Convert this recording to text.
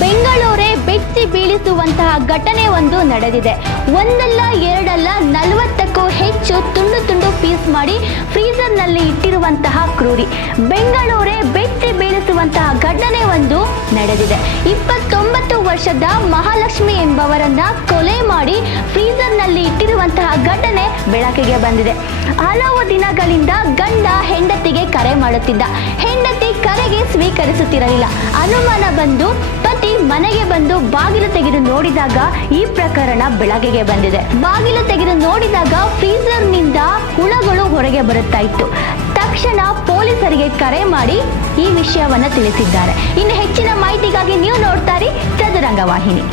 ಬೆಂಗಳೂರೇ ಬೆಚ್ಚಿ ಬೀಳಿಸುವಂತಹ ಘಟನೆ ಒಂದು ನಡೆದಿದೆ. ಒಂದಲ್ಲ ಎರಡಲ್ಲ 40ಕ್ಕೂ ಹೆಚ್ಚು ತುಂಡು ತುಂಡು ಪೀಸ್ ಮಾಡಿ ಫ್ರೀಜರ್ನಲ್ಲಿ ಇಟ್ಟಿರುವಂತಹ ಕ್ರೂರಿ. ಬೆಂಗಳೂರೇ ಬೆಚ್ಚಿ ಬೀಳಿಸುವಂತಹ ಘಟನೆ ಒಂದು ನಡೆದಿದೆ. 29 ವರ್ಷದ ಮಹಾಲಕ್ಷ್ಮಿ ಎಂಬವರನ್ನ ಕೊಲೆ ಮಾಡಿ ಫ್ರೀಜರ್ನಲ್ಲಿ ಇಟ್ಟಿರುವಂತಹ ಘಟನೆ ಬೆಳಕಿಗೆ ಬಂದಿದೆ. ಹಲವು ದಿನಗಳಿಂದ ಗಂಡ ಹೆಂಡತಿಗೆ ಕರೆ ಮಾಡುತ್ತಿದ್ದ. ಹೆಂಡತಿ ಕರೆಗೆ ಸ್ವೀಕರಿಸುತ್ತಿರಲಿಲ್ಲ. ಅನುಮಾನ ಬಂದು ಪತಿ ಮನೆಗೆ ಬಂದು ಬಾಗಿಲು ತೆಗೆದು ನೋಡಿದಾಗ ಈ ಪ್ರಕರಣ ಬೆಳಕಿಗೆ ಬಂದಿದೆ. ಬಾಗಿಲು ತೆಗೆದು ನೋಡಿದಾಗ ಫ್ರೀಜರ್ನಿಂದ ಹುಳಗಳು ಹೊರಗೆ ಬರುತ್ತಾ ಇತ್ತು. ತಕ್ಷಣ ಪೊಲೀಸರಿಗೆ ಕರೆ ಮಾಡಿ ಈ ವಿಷಯವನ್ನ ತಿಳಿಸಿದ್ದಾರೆ. ಇನ್ನು ಹೆಚ್ಚಿನ ಮಾಹಿತಿಗಾಗಿ ನೀವು ನೋಡ್ತಾರೆ ಚದುರಂಗ ವಾಹಿನಿ.